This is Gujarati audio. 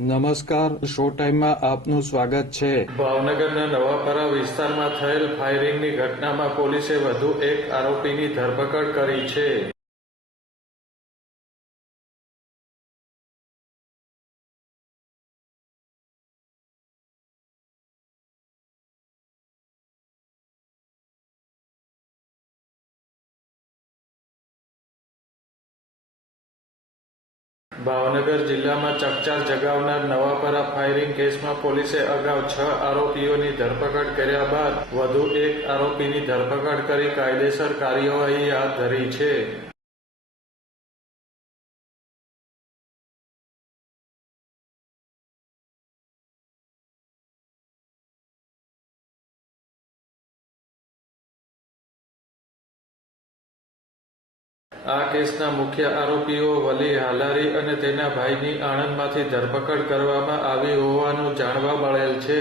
નમસ્કાર, શો ટાઈમમાં આપનું સ્વાગત છે. ભાવનગરના નવાપરા વિસ્તારમાં થયેલ ફાયરિંગની ઘટનામાં પોલીસે વધુ એક આરોપીની ધરપકડ કરી છે. ભાવનગર જિલ્લામાં ચકચાર જગાવનાર નવાપરા ફાયરિંગ કેસમાં પોલીસે અગાઉ 6 આરોપીઓની ધરપકડ કર્યા બાદ વધુ એક આરોપીની ધરપકડ કરી કાયદેસર કાર્યવાહી હાથ ધરી છે. આ કેસના મુખ્ય આરોપીઓ વલી હાલારી અને તેના ભાઈની આણંદમાંથી ધરપકડ કરવામાં આવી હોવાનું જાણવા મળેલ છે.